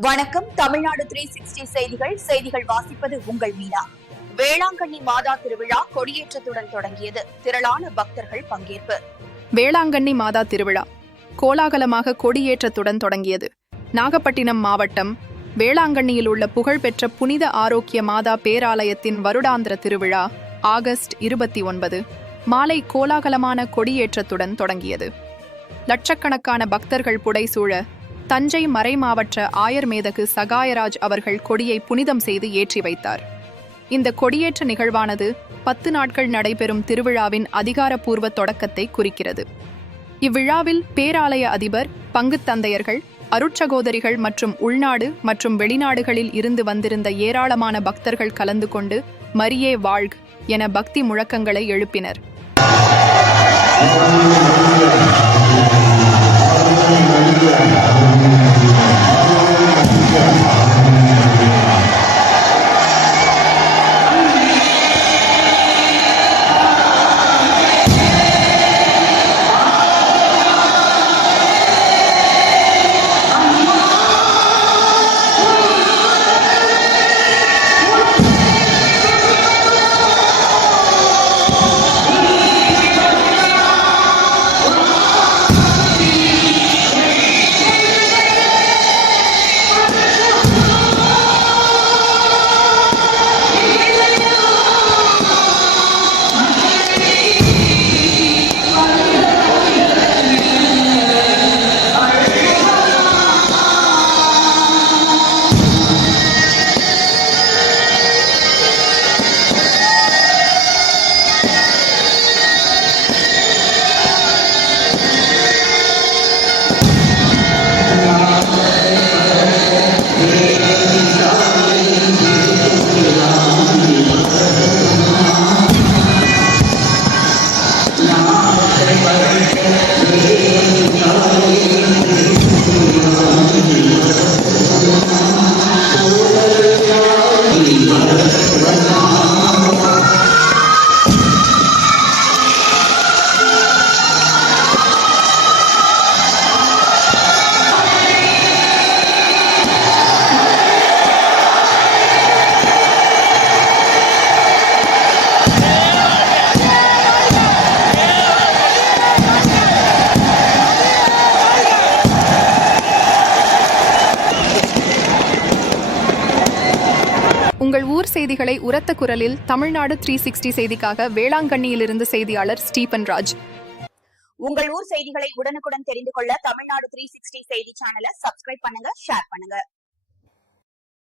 வணக்கம். Tamil Nadu three sixty செய்திகள். செய்திகள் வாசிப்பது உங்கள் மீனா. வேளாங்கண்ணி மாதா திருவிழா கொடியேற்றத்துடன் தொடங்கியது. திரளான பக்தர்கள் பங்கேற்பு. வேளாங்கண்ணி மாதா திருவிழா கோலாகலமாக கொடியேற்றத்துடன் தொடங்கியது. நாகப்பட்டினம் மாவட்டம் வேளாங்கண்ணியில் உள்ள புகழ்பெற்ற புனித ஆரோக்கிய மாதா பேராலயத்தின் வருடாந்திர திருவிழா ஆகஸ்ட் இருபத்தி ஒன்பது மாலை கோலாகலமான கொடியேற்றத்துடன் தொடங்கியது. லட்சக்கணக்கான பக்தர்கள் புடைசூழ தஞ்சை மறைமாவட்ட ஆயர்மேதகு சகாயராஜ் அவர்கள் கொடியை புனிதம் செய்து ஏற்றி வைத்தார். இந்த கொடியேற்ற நிகழ்வானது பத்து நாட்கள் நடைபெறும் திருவிழாவின் அதிகாரப்பூர்வ தொடக்கத்தை குறிக்கிறது. இவ்விழாவில் பேராலய அதிபர் பங்குத் தந்தையர்கள் அருட்சகோதரிகள் மற்றும் உள்நாடு மற்றும் வெளிநாடுகளில் இருந்து வந்திருந்த ஏராளமான பக்தர்கள் கலந்து கொண்டு மரியே வாழ்க் என பக்தி முழக்கங்களை எழுப்பினர். உங்கள் ஊர் செய்திகளை உரத்த குரலில் தமிழ்நாடு த்ரீ சிக்ஸ்டி செய்திக்காக வேளாங்கண்ணியிலிருந்து செய்தியாளர் ஸ்டீபன் ராஜ். உங்கள் ஊர் செய்திகளை உடனுக்குடன் தெரிந்து கொள்ள தமிழ்நாடு த்ரீ சிக்ஸ்டி செய்தி சேனலை சப்ஸ்கிரைப் பண்ணுங்க ஷேர் பண்ணுங்க.